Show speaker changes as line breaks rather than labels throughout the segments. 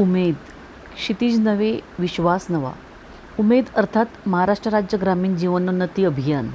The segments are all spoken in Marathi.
उमेद. क्षितिज नवे विश्वास नवा. उमेद अर्थात महाराष्ट्र राज्य ग्रामीण जीवनोन्नती अभियान.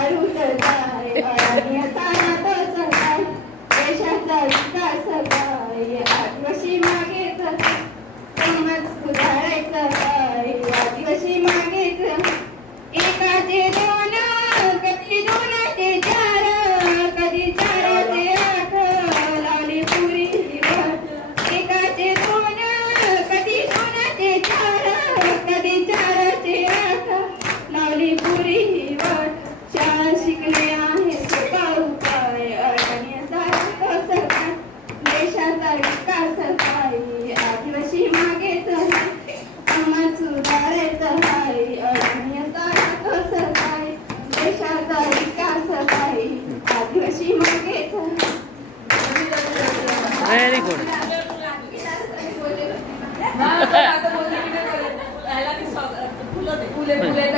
नाही कोण
फुलं फुले